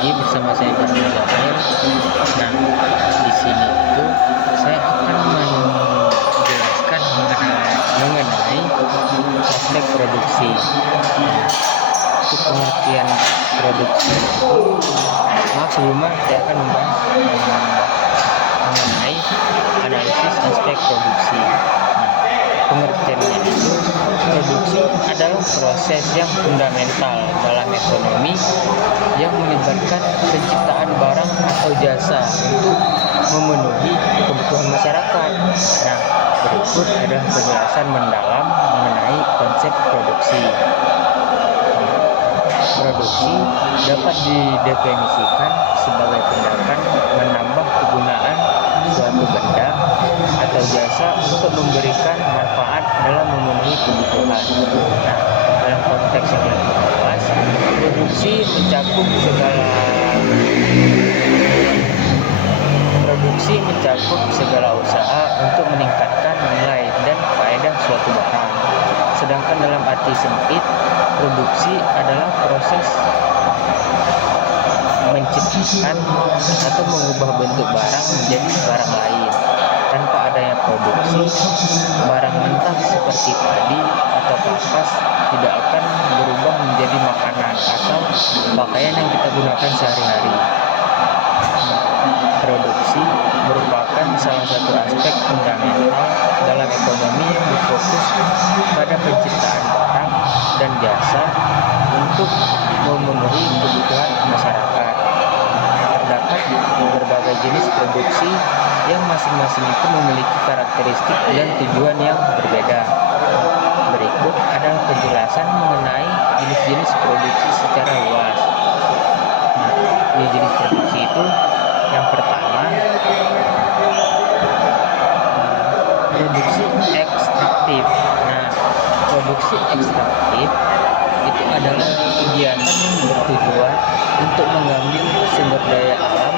lagi bersama saya Bernard Jamil. Nah, di sini itu saya akan menjelaskan mengenai aspek produksi. Nah, untuk pengertian produksi itu, sebelumnya saya akan membahas mengenai analisis aspek produksi. Nah, pengertiannya itu, produksi adalah proses yang fundamental dalam ekonomi yang melibatkan penciptaan barang atau jasa untuk memenuhi kebutuhan masyarakat. Nah, berikut adalah penjelasan mendalam mengenai konsep produksi. Produksi dapat didefinisikan sebagai tindakan menambah kegunaan suatu benda atau jasa untuk memberikan manfaat dalam memenuhi kebutuhan. Nah, dalam konteks yang lebih luas, produksi mencakup segala usaha untuk meningkatkan nilai dan faedah suatu barang. Sedangkan dalam arti sempit, produksi adalah proses menciptakan atau mengubah bentuk barang menjadi barang lain. Tanpa adanya produksi, barang mentah seperti padi atau kapas tidak akan berubah menjadi makanan atau pakaian yang kita gunakan sehari-hari. Produksi merupakan salah satu aspek fundamental dalam ekonomi yang berfokus pada penciptaan barang dan jasa untuk memenuhi kebutuhan masyarakat. Terdapat berbagai jenis produksi yang masing-masing itu memiliki karakteristik dan tujuan yang berbeda. Berikut adalah penjelasan mengenai jenis-jenis produksi secara luas. Nah, jenis produksi itu yang pertama, produksi ekstraktif. Nah, produksi ekstraktif itu adalah kegiatan yang bertujuan untuk mengambil sumber daya alam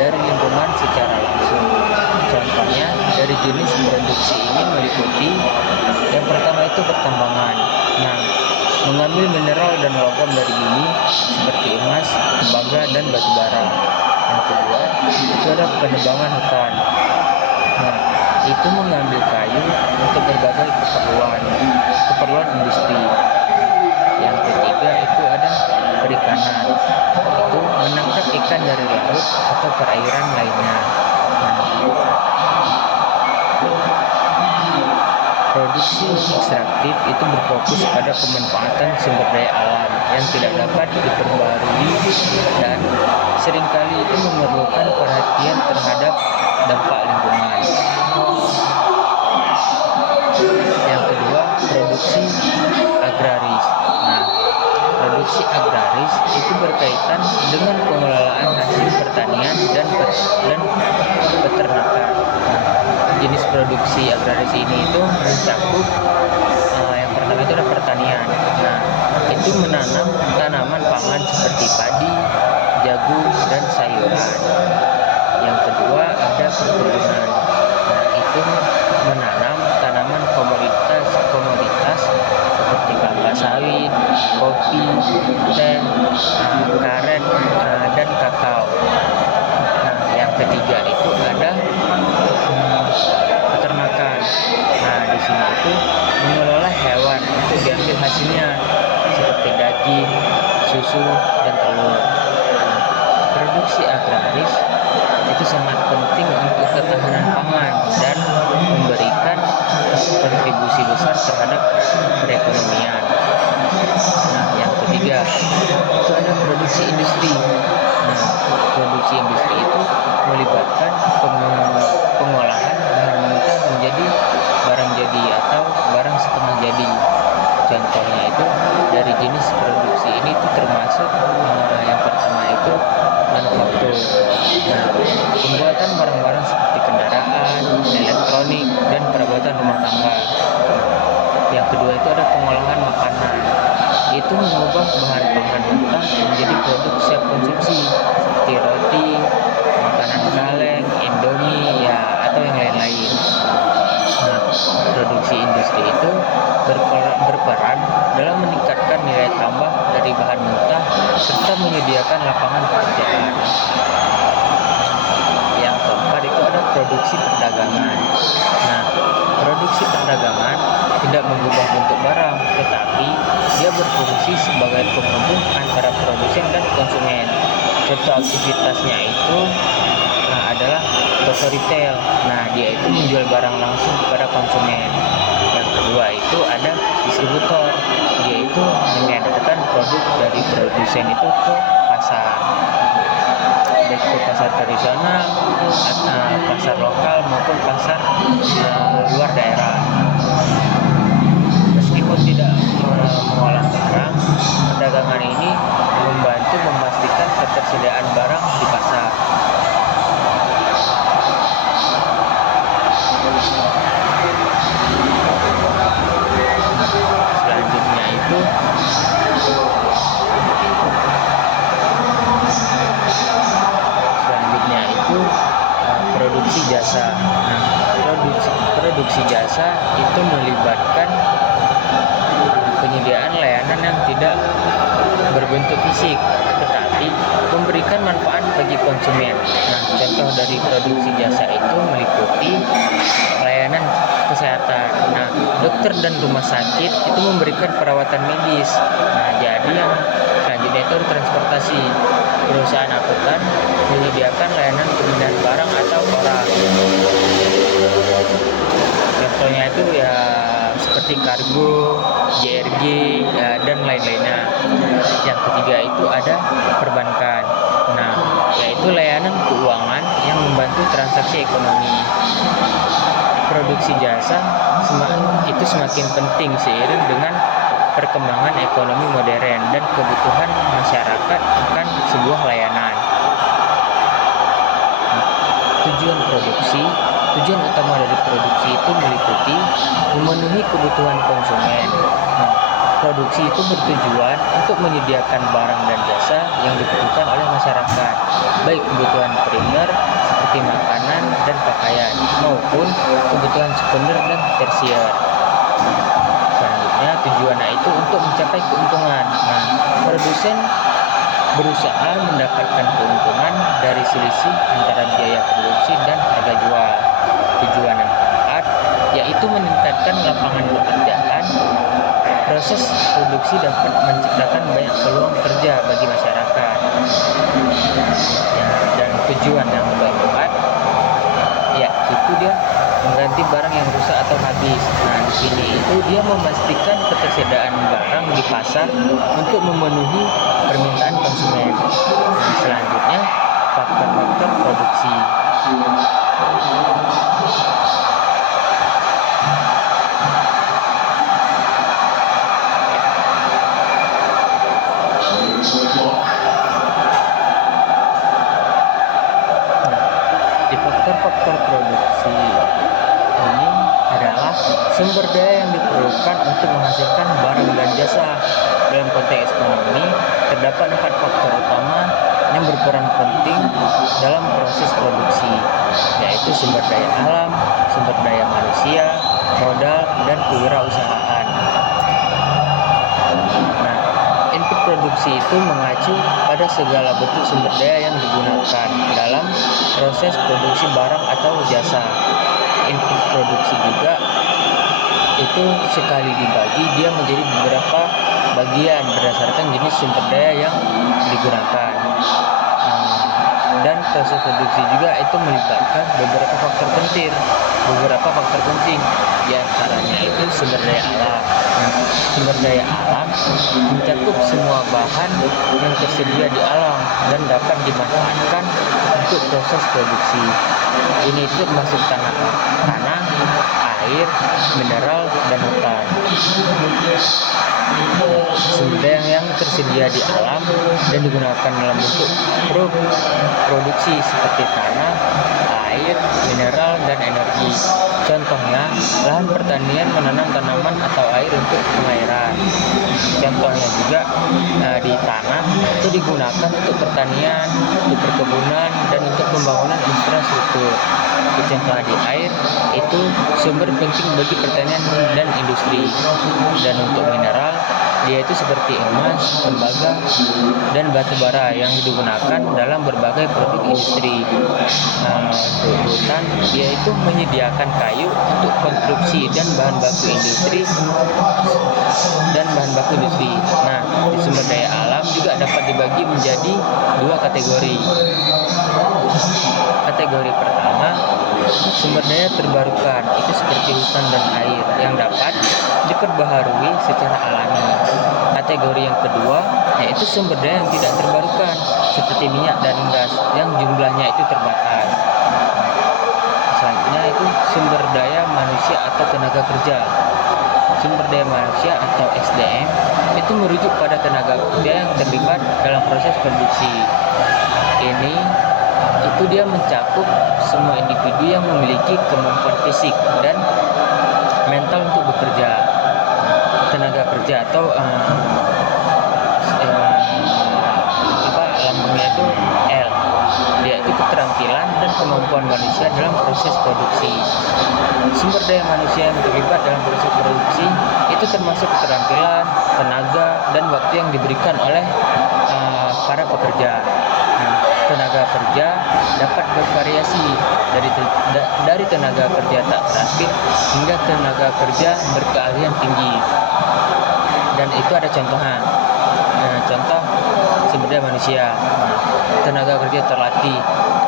dari lingkungan secara langsung. Contohnya dari jenis produksi ini meliputi yang pertama itu pertambangan. Nah, mengambil mineral dan logam dari bumi seperti emas, tembaga, dan batu bara. Yang kedua itu ada penebangan hutan. Nah, itu mengambil kayu untuk berbagai keperluan industri. Yang ketiga itu ada perikanan, itu menangkap ikan dari laut atau perairan lainnya. Nah, produksi ekstraktif itu berfokus pada pemanfaatan sumber daya alam yang tidak dapat diperbarui dan seringkali itu memerlukan perhatian terhadap dampak lingkungan. Yang kedua, produksi agraris. Nah, produksi agraris itu berkaitan dengan pengelolaan hasil pertanian dan peternakan. Nah, jenis produksi agraris ini itu mencakup yang pertama itu ada pertanian. Nah, itu menanam tanaman pangan seperti padi, jagung, dan sayuran. Yang kedua ada perkebunan. Nah, itu menanam tanaman komoditas seperti kelapa sawit, kopi, teh, karet, dan kakao. Nah, yang ketiga itu ada peternakan. Nah, di sini itu mengelola hewan untuk diambil hasilnya seperti daging, susu, dan telur. Nah, produksi agraris itu sangat penting untuk ketahanan pangan dan memberikan kontribusi besar terhadap perekonomian. Nah, yang ketiga itu ada produksi industri. Nah, produksi industri itu melibatkan pengolahan bahan mentah menjadi barang jadi atau barang setengah jadi. Contohnya itu dari jenis produksi ini itu termasuk yang pertama itu manufaktur. Nah, pembuatan barang-barang seperti kendaraan, elektronik, dan perabotan rumah tangga. Yang kedua itu ada pengolahan makanan. Itu mengubah bahan pangan mentah menjadi produk siap konsumsi seperti roti, makanan kaleng, indomie, atau yang lain-lain. Nah, produksi industri itu berperan berperan dalam meningkatkan nilai tambah dari bahan mentah serta menyediakan lapangan pekerjaan. Yang keempat itu ada produksi perdagangan. Nah, produksi perdagangan tidak mengubah bentuk barang, tetapi dia berfungsi sebagai penghubung antara produsen dan konsumen. Contoh aktivitasnya itu adalah toko retail. Nah, dia itu menjual barang langsung kepada konsumen. Yang kedua itu ada distributor, yaitu mengedarkan produk dari produsen itu ke pasar, baik ke pasar tradisional, pasar lokal maupun pasar luar daerah. Meskipun tidak mengolah barang, perdagangan ini membantu memastikan ketersediaan barang di pasar. Selanjutnya itu produksi jasa. Nah, produksi jasa itu melibatkan penyediaan layanan yang tidak berbentuk fisik, tetapi memberikan manfaat bagi konsumen. Nah, contoh dari produksi jasa itu meliputi layanan kesehatan. Nah, dokter dan rumah sakit itu memberikan perawatan medis. Nah, jadi yang selanjutnya itu transportasi. Perusahaan angkutan menyediakan layanan pemindahan barang atau orang. Contohnya itu ya seperti kargo, JRG, dan lain-lainnya. Yang ketiga itu ada perbankan. Nah, yaitu layanan keuangan yang membantu transaksi ekonomi. Produksi jasa itu semakin penting seiring dengan perkembangan ekonomi modern dan kebutuhan masyarakat akan sebuah layanan. Tujuan utama dari produksi itu meliputi memenuhi kebutuhan konsumen. Nah, produksi itu bertujuan untuk menyediakan barang dan jasa yang dibutuhkan oleh masyarakat, baik kebutuhan primer seperti makanan dan pakaian maupun kebutuhan sekunder dan tersier. Selanjutnya tujuannya itu untuk mencapai keuntungan. Nah, produsen berusaha mendapatkan keuntungan dari selisih antara biaya produksi dan harga jual. Tujuan yang keempat yaitu meningkatkan lapangan pekerjaan. Proses produksi dapat menciptakan banyak peluang kerja bagi masyarakat. Dan tujuan yang keempat itu dia mengganti barang yang rusak atau habis. Nah, di sini itu dia memastikan ketersediaan barang di pasar untuk memenuhi permintaan konsumen. Nah, selanjutnya faktor-faktor produksi. Di faktor-faktor produksi ini adalah sumber daya yang diperlukan untuk menghasilkan barang dan jasa. Dalam konteks ekonomi, terdapat 4 faktor utama yang berperan penting dalam proses produksi, yaitu sumber daya alam, sumber daya manusia, modal, dan kewirausahaan. Nah, input produksi itu mengacu pada segala bentuk sumber daya yang digunakan dalam proses produksi barang atau jasa. Input produksi juga itu sekali dibagi dia menjadi beberapa bagian berdasarkan jenis sumber daya yang digunakan. Dan proses produksi juga itu melibatkan beberapa faktor penting. Di antaranya itu sumber daya alam. Sumber daya alam mencakup semua bahan yang tersedia di alam dan dapat dimanfaatkan untuk proses produksi. Ini itu termasuk tanah, air, mineral, dan hutan. Sumber daya yang tersedia di alam dan digunakan dalam bentuk produksi seperti tanah, air, mineral, dan energi. Contohnya, lahan pertanian menanam tanaman atau air untuk pengairan. Contohnya juga di tanah itu digunakan untuk pertanian, untuk perkebunan, dan untuk pembangunan infrastruktur. Contohnya di air itu sumber penting bagi pertanian dan industri. Dan untuk mineral dia itu seperti emas, tembaga, dan batu bara yang digunakan dalam berbagai produk industri. Untuk hutan dia itu menyediakan kayu untuk konstruksi dan bahan baku industri. Nah, di sumber daya alam juga dapat dibagi menjadi dua kategori. Kategori pertama, sumber daya terbarukan, itu seperti hutan dan air yang dapat diperbaharui secara alami. Kategori yang kedua, yaitu sumber daya yang tidak terbarukan, seperti minyak dan gas yang jumlahnya itu terbatas. Selanjutnya itu sumber daya manusia atau tenaga kerja. Sumber daya manusia atau SDM itu merujuk pada tenaga kerja yang terlibat dalam proses produksi. Ini itu dia mencakup semua individu yang memiliki kemampuan fisik dan mental untuk bekerja. Tenaga kerja atau lambungnya itu L. Dia itu keterampilan dan kemampuan manusia dalam proses produksi. Sumber daya manusia yang terlibat dalam proses produksi itu termasuk keterampilan, tenaga, dan waktu yang diberikan oleh para pekerja. Tenaga kerja dapat bervariasi dari tenaga kerja tak terampil hingga tenaga kerja berkeahlian tinggi. Dan itu ada contohnya. Contoh sumber daya manusia. Tenaga kerja terlatih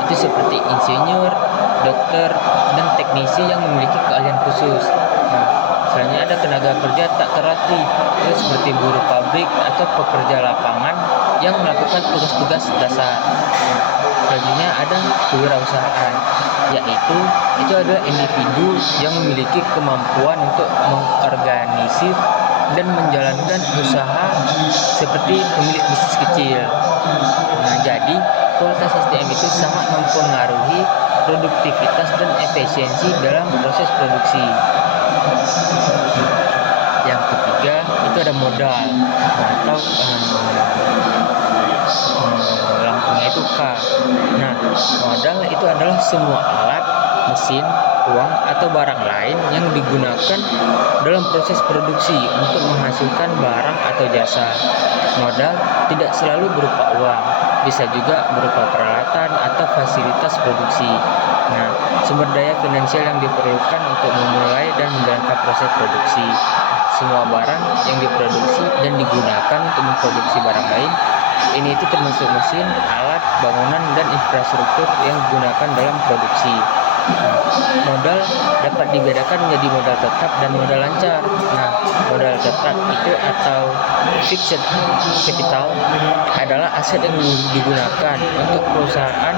itu seperti insinyur, dokter, dan teknisi yang memiliki keahlian khusus. Selanjutnya ada tenaga kerja tak terlatih, itu seperti buruh pabrik atau pekerja lapangan yang melakukan tugas-tugas dasar. Selanjutnya ada kewirausahaan, yaitu itu adalah individu yang memiliki kemampuan untuk mengorganisir dan menjalankan usaha seperti pemilik bisnis kecil. Jadi kualitas SDM itu sangat mempengaruhi produktivitas dan efisiensi dalam proses produksi. Yang ketiga itu ada modal atau lambungnya itu K. Modal itu adalah semua alat, mesin, uang, atau barang lain yang digunakan dalam proses produksi untuk menghasilkan barang atau jasa. Modal tidak selalu berupa uang, bisa juga berupa peralatan atau fasilitas produksi. Sumber daya finansial yang diperlukan untuk memulai dan menjalankan proses produksi. Semua barang yang diproduksi dan digunakan untuk memproduksi barang lain, ini itu termasuk mesin, alat, bangunan, dan infrastruktur yang digunakan dalam produksi. Modal dapat dibedakan menjadi modal tetap dan modal lancar. Modal tetap itu atau fixed capital adalah aset yang digunakan untuk perusahaan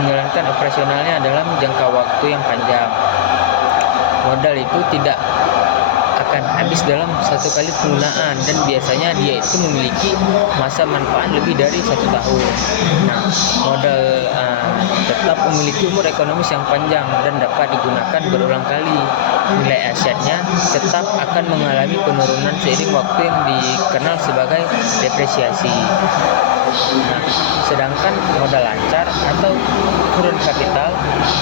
menjalankan operasionalnya dalam jangka waktu yang panjang. Modal itu tidak akan habis dalam satu kali penggunaan dan biasanya dia itu memiliki masa manfaat lebih dari 1 tahun. Modal tetap memiliki umur ekonomis yang panjang dan dapat digunakan berulang kali. Nilai asetnya tetap akan mengalami penurunan seiring waktu yang dikenal sebagai depresiasi. Sedangkan modal lancar atau current capital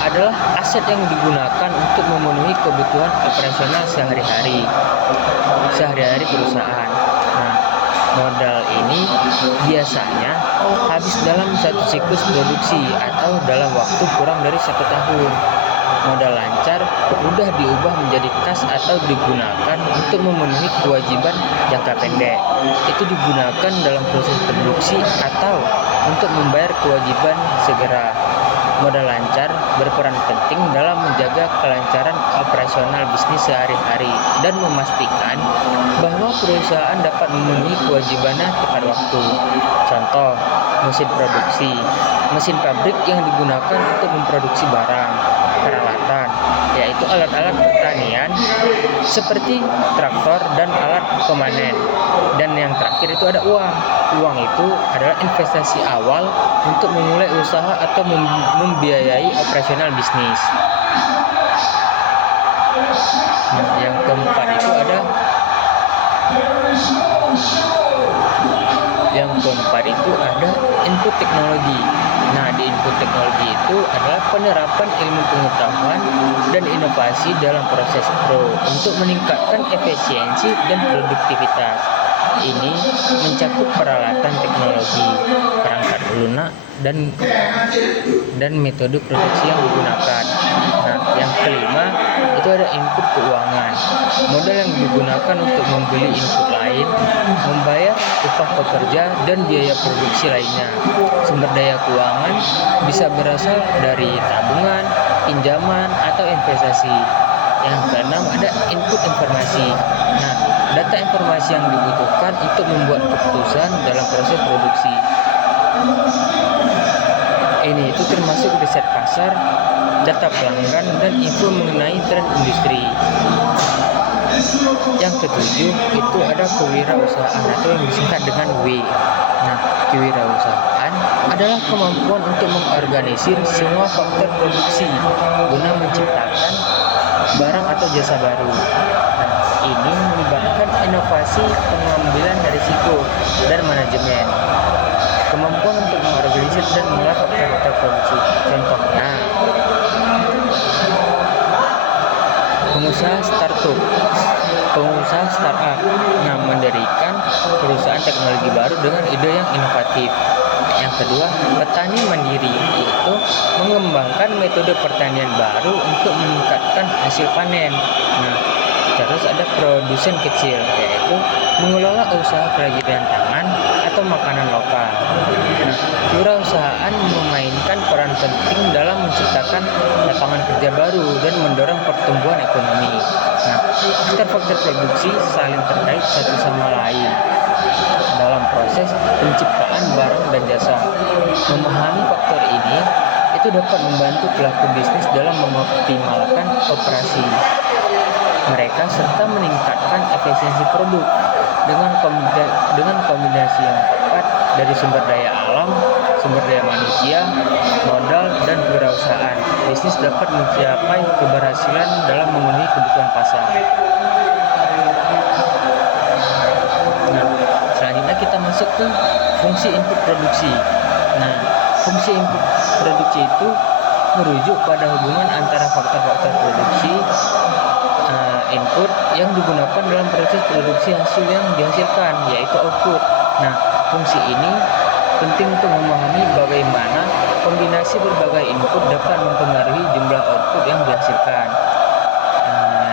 adalah aset yang digunakan untuk memenuhi kebutuhan operasional sehari-hari perusahaan. Modal ini biasanya habis dalam satu siklus produksi atau dalam waktu kurang dari 1 tahun. Modal lancar mudah diubah menjadi kas atau digunakan untuk memenuhi kewajiban jangka pendek. Itu digunakan dalam proses produksi atau untuk membayar kewajiban segera. Modal lancar berperan penting dalam menjaga kelancaran operasional bisnis sehari-hari dan memastikan bahwa perusahaan dapat memenuhi kewajibannya tepat waktu. Contoh, mesin produksi, mesin pabrik yang digunakan untuk memproduksi barang, peralatan, yaitu alat-alat pertanian seperti traktor dan alat pemanen. Dan yang terakhir itu ada uang. Uang itu adalah investasi awal untuk memulai usaha atau membiayai operasional bisnis. Yang keempat itu ada teknologi. Nah, di input teknologi itu adalah penerapan ilmu pengetahuan dan inovasi dalam proses untuk meningkatkan efisiensi dan produktivitas. Ini mencakup peralatan teknologi, perangkat lunak, dan metode produksi yang digunakan. Nah, yang kelima itu ada input keuangan. Modal yang digunakan untuk membeli input lain, membayar upah pekerja, dan biaya produksi lainnya. Sumber daya keuangan bisa berasal dari tabungan, pinjaman, atau investasi. Yang keenam ada input informasi. Nah, data informasi yang dibutuhkan untuk membuat keputusan dalam proses produksi. Ini itu termasuk riset pasar, data pelanggan, dan info mengenai tren industri. Yang ketujuh itu ada kewirausahaan atau yang disingkat dengan W. Nah, kewirausahaan adalah kemampuan untuk mengorganisir semua faktor produksi guna menciptakan barang atau jasa baru. Nah, ini melibatkan inovasi, pengambilan risiko, dan manajemen. Kemampuan untuk mengorganisir dan mengolah faktor-faktor produksi. Contohnya, pengusaha startup, pengusaha startup, mendirikan perusahaan teknologi baru dengan ide yang inovatif. Yang kedua, petani mandiri, yaitu mengembangkan metode pertanian baru untuk meningkatkan hasil panen. Nah, terus ada produsen kecil, yaitu mengelola usaha kerajinan tangan atau makanan lokal. Nah, kewirausahaan memainkan peran penting dalam menciptakan lapangan kerja baru dan mendorong pertumbuhan ekonomi. Nah, faktor-faktor produksi saling terkait satu sama lain dalam proses penciptaan barang dan jasa. Memahami faktor ini itu dapat membantu pelaku bisnis dalam mengoptimalkan operasi mereka serta meningkatkan efisiensi produk. Dengan kombinasi yang tepat dari sumber daya alam, sumber daya manusia, modal, dan kewirausahaan, bisnis dapat mencapai keberhasilan dalam memenuhi kebutuhan pasar. Nah, selanjutnya kita masuk ke fungsi input produksi. Nah, fungsi input produksi itu merujuk pada hubungan antara faktor-faktor produksi input yang digunakan dalam proses produksi hasil yang dihasilkan, yaitu output. Nah, fungsi ini penting untuk memahami bagaimana kombinasi berbagai input dapat mempengaruhi jumlah output yang dihasilkan.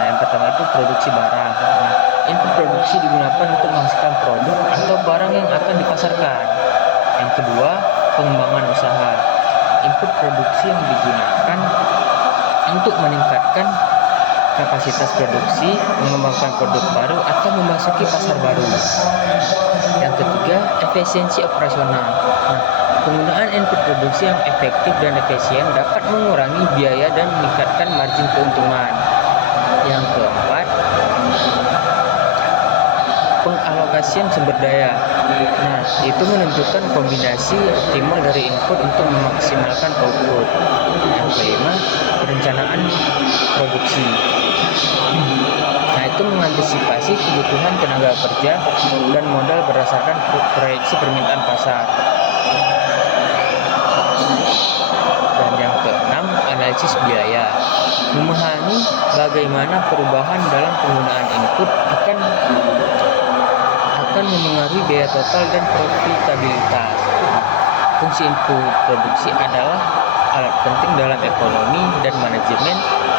Yang pertama itu produksi barang. Nah, input produksi digunakan untuk menghasilkan produk atau barang yang akan dipasarkan. Yang kedua, pengembangan usaha. Input produksi yang digunakan untuk meningkatkan kapasitas produksi, mengembangkan produk baru, atau memasuki pasar baru. Yang ketiga, efisiensi operasional. Nah, penggunaan input produksi yang efektif dan efisien dapat mengurangi biaya dan meningkatkan margin keuntungan. Yang keempat, pengalokasian sumber daya. Nah, itu menentukan kombinasi optimal dari input untuk memaksimalkan output. Yang kelima, perencanaan produksi. Nah, itu mengantisipasi kebutuhan tenaga kerja dan modal berdasarkan proyeksi permintaan pasar. Dan yang keenam, analisis biaya. Memahami bagaimana perubahan dalam penggunaan input akan memengaruhi biaya total dan profitabilitas. Fungsi input produksi adalah alat penting dalam ekonomi dan manajemen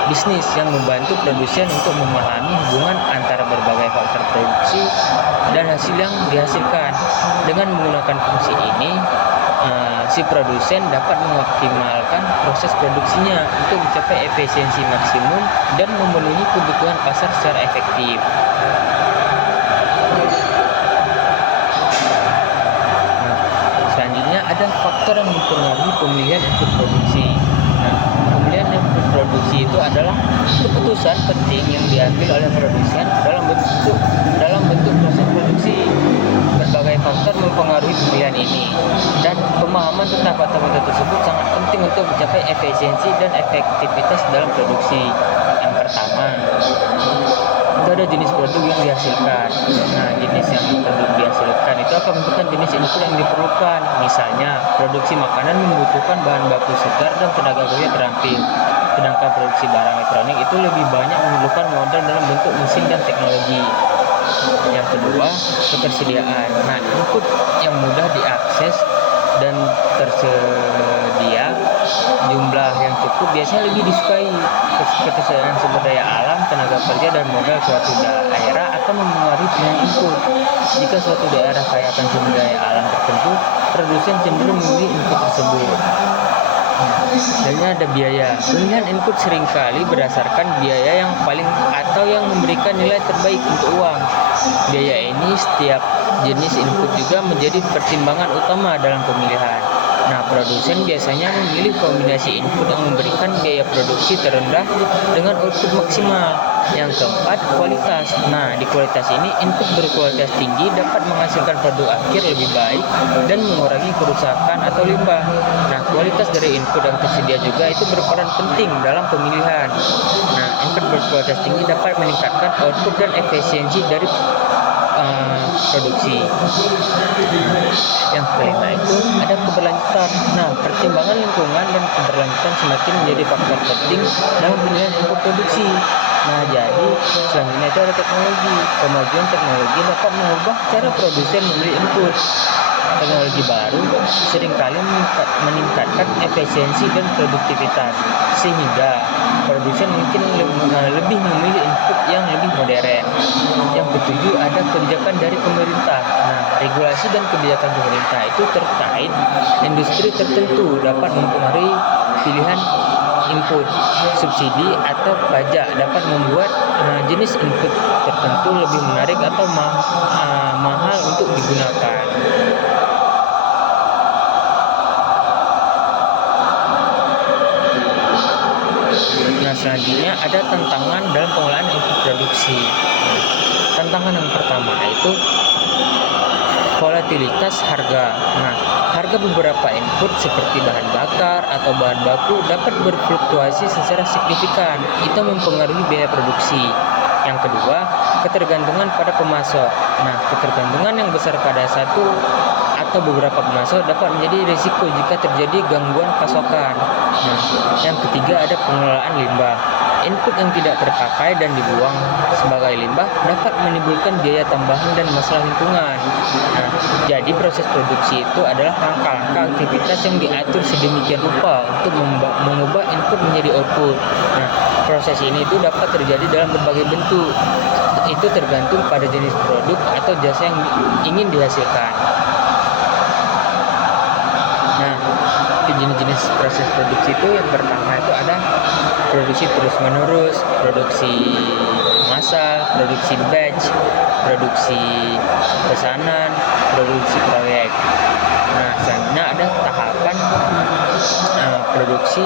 bisnis yang membantu produsen untuk memahami hubungan antara berbagai faktor produksi dan hasil yang dihasilkan. Dengan menggunakan fungsi ini, si produsen dapat mengoptimalkan proses produksinya untuk mencapai efisiensi maksimum dan memenuhi kebutuhan pasar secara efektif. Selanjutnya ada faktor yang mempengaruhi pemilihan input produksi. Nah, pemilihan input produksi itu adalah keputusan penting yang diambil oleh produsen dalam bentuk proses produksi. Berbagai faktor mempengaruhi pemilihan ini, dan pemahaman tentang faktor-faktor tersebut sangat penting untuk mencapai efisiensi dan efektivitas dalam produksi. Yang pertama, itu ada jenis produk yang dihasilkan. Nah, jenis yang produk dihasilkan itu pembentukan jenis input yang diperlukan. Misalnya, produksi makanan membutuhkan bahan baku segar dan tenaga kerja terampil. Sedangkan produksi barang elektronik itu lebih banyak memerlukan modal dalam bentuk mesin dan teknologi. Yang kedua, ketersediaan. Nah, input yang mudah diakses dan tersedia jumlah yang cukup biasanya lebih disukai. Ketersediaan sumber daya alam, tenaga kerja, dan modal suatu daerah akan mempengaruhi pilihan input. Jika suatu daerah kaya akan sumber daya alam tertentu, produsen cenderung memilih input tersebut. Selanjutnya ada biaya. Pemilihan input seringkali berdasarkan biaya yang paling atau yang memberikan nilai terbaik untuk uang. Biaya ini setiap jenis input juga menjadi pertimbangan utama dalam pemilihan. Nah, produsen biasanya memilih kombinasi input yang memberikan biaya produksi terendah dengan output maksimal. Yang keempat, kualitas. Nah, di kualitas ini input berkualitas tinggi dapat menghasilkan produk akhir lebih baik dan mengurangi kerusakan atau limbah. Nah, kualitas dari input yang tersedia juga itu berperan penting dalam pemilihan. Nah, input berkualitas tinggi dapat meningkatkan output dan efisiensi dari produksi. Yang kelima itu ada keberlanjutan. Nah, pertimbangan lingkungan dan keberlanjutan semakin menjadi faktor penting dalam pemilihan input produksi. Nah, jadi selanjutnya itu ada teknologi. Kemajuan teknologi dapat mengubah cara produsen memilih input. Teknologi baru seringkali meningkatkan efisiensi dan produktivitas, sehingga produsen mungkin lebih memilih input yang lebih modern. Yang ketujuh ada kebijakan dari pemerintah. Nah, regulasi dan kebijakan pemerintah itu terkait industri tertentu dapat mempengaruhi pilihan input. Subsidi atau pajak dapat membuat jenis input tertentu lebih menarik atau mahal untuk digunakan. Nah, selanjutnya ada tantangan dalam pengolahan input produksi. Tantangan yang pertama itu volatilitas harga. Nah, harga beberapa input seperti bahan bakar atau bahan baku dapat berfluktuasi secara signifikan. Itu mempengaruhi biaya produksi. Yang kedua, ketergantungan pada pemasok. Nah, ketergantungan yang besar pada satu atau beberapa pemasok dapat menjadi risiko jika terjadi gangguan pasokan. Nah, yang ketiga ada pengelolaan limbah. Input yang tidak terpakai dan dibuang sebagai limbah dapat menimbulkan biaya tambahan dan masalah lingkungan. Nah, jadi proses produksi itu adalah langkah-langkah aktivitas yang diatur sedemikian rupa untuk mengubah input menjadi output. Nah, proses ini itu dapat terjadi dalam berbagai bentuk. Itu tergantung pada jenis produk atau jasa yang ingin dihasilkan. Nah, jenis-jenis proses produksi itu yang pertama itu ada produksi terus-menerus, produksi massal, produksi batch, produksi pesanan, produksi proyek. Nah, selanjutnya ada tahapan produksi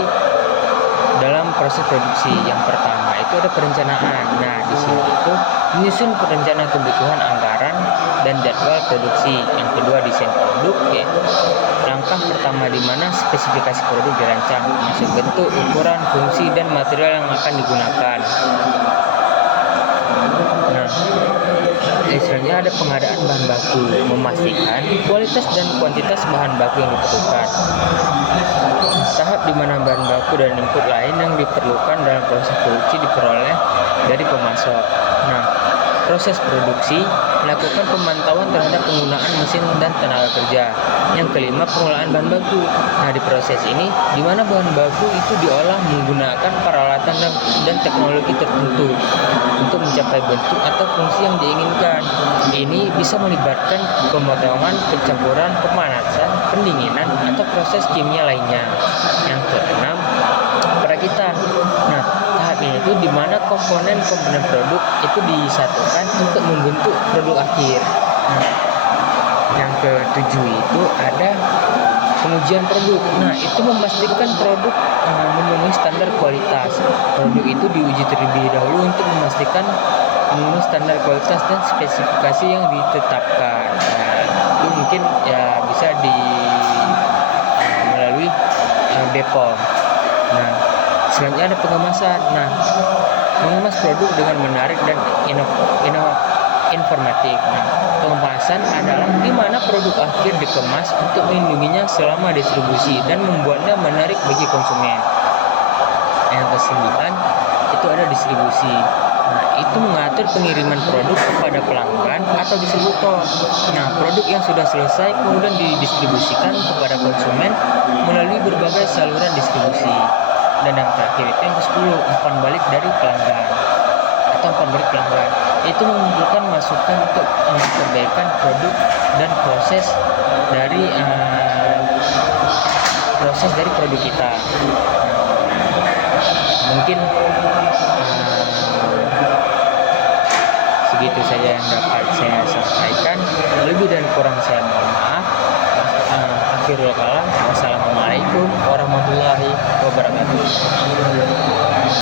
dalam proses produksi. Yang pertama itu ada perencanaan. Nah, di sini itu menyusun perencanaan kebutuhan anggaran dan jadwal produksi. Yang kedua desain produk, yaitu langkah pertama di mana spesifikasi produk dirancang, masuk bentuk, ukuran, fungsi, dan material yang akan digunakan. Nah, selanjutnya ada pengadaan bahan baku, memastikan kualitas dan kuantitas bahan baku yang diperlukan. Tahap di mana bahan baku dan input lain yang diperlukan dalam proses produksi diperoleh dari pemasok. Nah, proses produksi melakukan pemantauan terhadap penggunaan mesin dan tenaga kerja. Yang kelima, pengolahan bahan baku. Nah, di proses ini di mana bahan baku itu diolah menggunakan peralatan dan teknologi tertentu untuk mencapai bentuk atau fungsi yang diinginkan. Ini bisa melibatkan pemotongan, pencampuran, pemanasan, pendinginan, atau proses kimia lainnya. Yang keenam, perakitan. Nah, tahap ini itu di mana komponen-komponen produk itu disatukan untuk membentuk produk akhir. Nah, yang ketujuh itu ada pengujian produk. Nah, itu memastikan produk memenuhi standar kualitas. Produk itu diuji terlebih dahulu untuk memastikan memenuhi standar kualitas dan spesifikasi yang ditetapkan. Nah, itu mungkin ya bisa melalui BPOM. Nah, selanjutnya ada pengemasan. Nah, mengemas produk dengan menarik dan informatif. Nah, pengemasan adalah di mana produk akhir dikemas untuk melindunginya selama distribusi dan membuatnya menarik bagi konsumen. Yang kesembilan itu ada distribusi. Nah, itu mengatur pengiriman produk kepada pelanggan atau distributor. Nah, produk yang sudah selesai kemudian didistribusikan kepada konsumen melalui berbagai saluran distribusi. Dan yang terakhir itu yang ke-10, umpan balik dari pelanggan atau umpan balik pelanggan. Itu mengumpulkan masukan untuk memperbaikan produk dan proses dari produk kita. Mungkin segitu saja yang dapat saya sampaikan. Lebih dan kurang saya mohon maaf. Akhirul kalam. Wassalamualaikum warahmatullahi wabarakatuh.